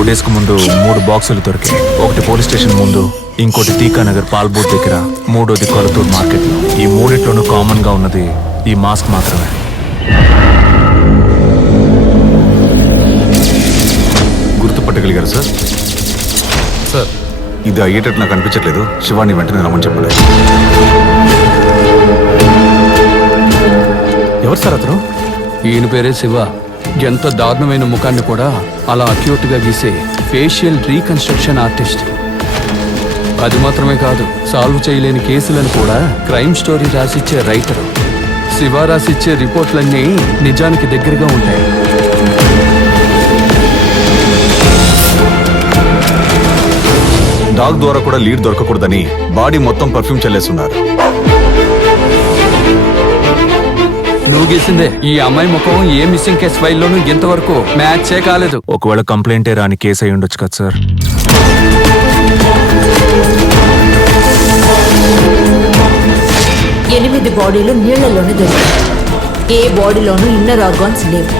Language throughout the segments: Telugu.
4 days కు ముందు 3 బాక్సులు దొరికాయి. ఒకటి పోలీస్ స్టేషన్ ముందు, ఇంకోటి టీకానగర్ పాల్బోట్ దగ్గర, మూడోది కొలతూరు మార్కెట్లో. ఈ మూడిట్లోనూ కామన్ గా ఉన్నది ఈ మాస్క్ మాత్రమే. గుర్తుపట్టగలిగారు సార్? సార్, ఇది అయ్యేటట్టు నాకు అనిపించట్లేదు. శివాని వెంటనే రమ్మని చెప్పండి. ఎవరు సార్ అతను? ఈయన పేరే శివ. ఎంత దారుణమైన ముఖాన్ని కూడా అలా అక్యూట్గా గీసే ఫేషియల్ రీకన్స్ట్రక్షన్ ఆర్టిస్ట్. అది మాత్రమే కాదు, సాల్వ్ చేయలేని కేసులను కూడా క్రైమ్ స్టోరీ రాసిచ్చే రైటరు. శివ రాసిచ్చే రిపోర్ట్లన్నీ నిజానికి దగ్గరగా ఉంటాయి. డాగ్ ద్వారా కూడా లీడ్ దొరకకూడదని బాడీ మొత్తం పర్ఫ్యూమ్ చల్లేస్తున్నారు. నువ్వు గీసిందే. ఈ అమ్మాయి ముఖం ఏ మిస్సింగ్ కేసు ఫైల్లోనూ ఇంతవరకు మ్యాచే కాలేదు. ఒకవేళ కంప్లైంటే రాని కేసు అయి ఉండొచ్చు కదా సార్. 8 బాడీలు నీళ్లలోనే దొరికాయి. ఏ బాడీలోనూ ఇన్నర్ ఆర్గాన్స్ లేవు,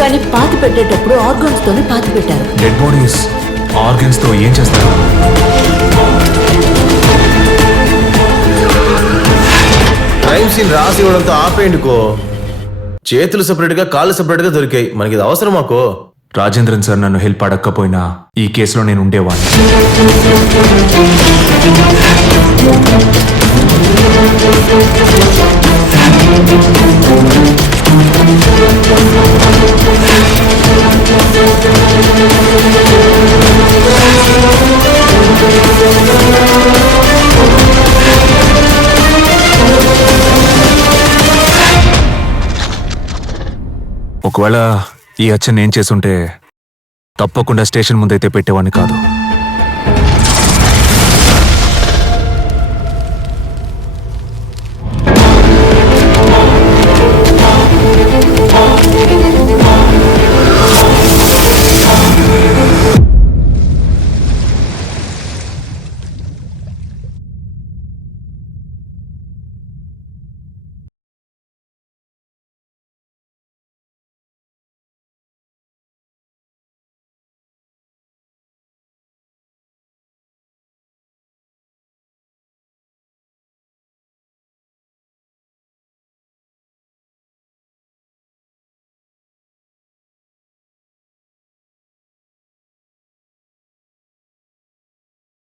కానీ పాతి పెట్టేటప్పుడు ఆర్గాన్స్ తోనే పాతి పెట్టారు. డెడ్ బాడీస్ ఆర్గన్స్ తో ఏం చేస్తారు? క్రైమ్ సీన్ రాసి ఇవ్వడంతో ఆపేయండికో. చేతులు సెపరేట్ గా, కాళ్ళు సెపరేట్ గా దొరికాయి. మనకి ఇది అవసరం మాకో. రాజేంద్రన్ సార్ నన్ను హెల్ప్ అడగకపోయినా ఈ కేసులో నేను ఉండేవాడిని. ఒకవేళ ఈ హత్య నేను చేసుంటే తప్పకుండా స్టేషన్ ముందైతే పెట్టేవాడిని కాదు.